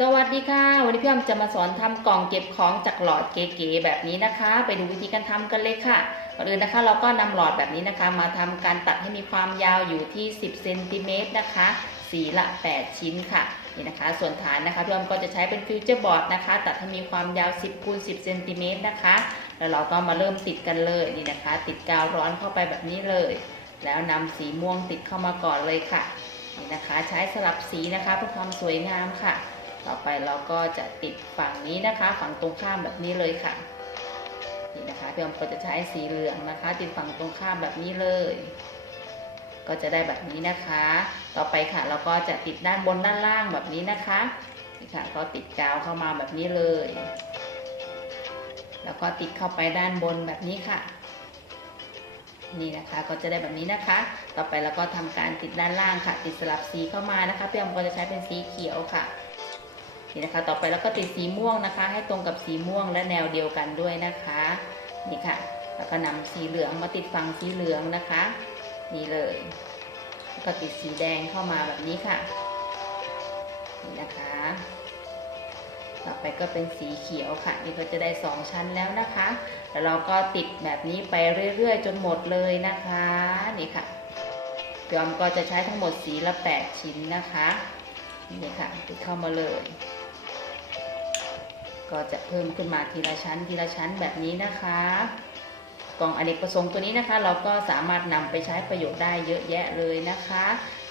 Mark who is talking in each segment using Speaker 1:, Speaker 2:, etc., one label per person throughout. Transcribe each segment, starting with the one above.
Speaker 1: สวัสดีค่ะ วันนี้พี่อ้อมจะมาสอนทำกล่องเก็บของจากหลอดเก๋ๆแบบนี้นะคะ ไปดูวิธีการทำกันเลยค่ะก่อนอื่นนะคะ เราก็นำหลอดแบบนี้นะคะ มาทำการตัดให้มีความยาวอยู่ที่ 10เซนติเมตรนะคะสีละ 8 ชิ้นค่ะนี่นะคะ ส่วนฐานนะคะพี่อ้อมก็จะใช้เป็นฟิวเจอร์บอร์ดนะคะ ตัดให้มีความยาว 10คูณ10เซนติเมตรนะคะ แล้วเราก็มาเริ่มติดกันเลยนี่นะคะ ติดกาวร้อนเข้าไปแบบนี้เลย แล้วนำสีม่วงติดเข้ามาก่อนเลยค่ะ นี่นะคะใช้สลับสีนะคะเพื่อความสวยงามค่ะ ต่อไปเราก็จะติดฝั่งนี้นะคะ ฝั่งตรงข้ามแบบนี้เลยค่ะนี่นะคะพี่อมก็จะใช้สีเหลืองนะคะ ติดฝั่งตรงข้ามแบบนี้เลย ก็จะได้แบบนี้นะคะ ต่อไปค่ะเราก็จะติดด้านบนด้านล่างแบบนี้นะคะนี่ค่ะก็ติดกาวเข้ามาแบบนี้เลย แล้วก็ติดเข้าไปด้านบนแบบนี้ค่ะ นี่นะคะ ก็จะได้แบบนี้นะคะ ต่อไปเราก็ทำการติดด้านล่างค่ะ ติดสลับสีเข้ามานะคะพี่อมก็จะใช้เป็นสีเขียวค่ะนี่นะคะ ต่อไปเราก็ติดสีม่วงนะคะ ให้ตรงกับสีม่วงและแนวเดียวกันด้วยนะคะ นี่ค่ะ แล้วก็นำสีเหลืองมาติดฝั่งสีเหลืองนะคะ นี่เลยแล้วก็ติดสีแดงเข้ามาแบบนี้ค่ะ ต่อไปก็เป็นสีเขียวค่ะ นี่ก็จะได้สองชั้นแล้วนะคะ แล้วเราก็ติดแบบนี้ไปเรื่อยๆ จนหมดเลยนะคะ นี่ค่ะพี่อมก็จะใช้ทั้งหมดสีละ 8 ชิ้นนะคะ นี่ค่ะติดเข้ามาเลย ก็จะเพิ่มขึ้นมาทีละชั้นทีละชั้นแบบนี้นะคะกล่องอเนกประสงค์ตัวนี้นะคะ เราก็สามารถนำไปใช้ประโยชน์ได้เยอะแยะเลยนะคะ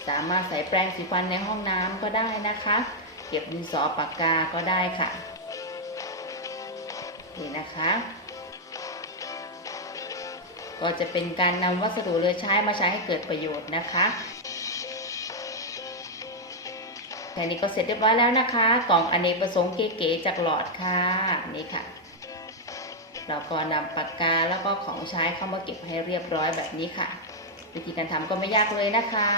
Speaker 1: สามารถใส่แปรงสีฟันในห้องน้ำก็ได้นะคะ เก็บดินสอปากกาก็ได้ค่ะ นี่นะคะ ก็จะเป็นการนำวัสดุเหลือใช้มาใช้ให้เกิดประโยชน์นะคะแค่นี้ก็เสร็จเรียบร้อยแล้วนะคะ กล่องอเนกประสงค์เก๋ๆจากหลอดค่ะนี่ค่ะ เราก็นำปากกาแล้วก็ของใช้เข้ามาเก็บให้เรียบร้อยแบบนี้ค่ะ วิธีการทำก็ไม่ยากเลยนะคะ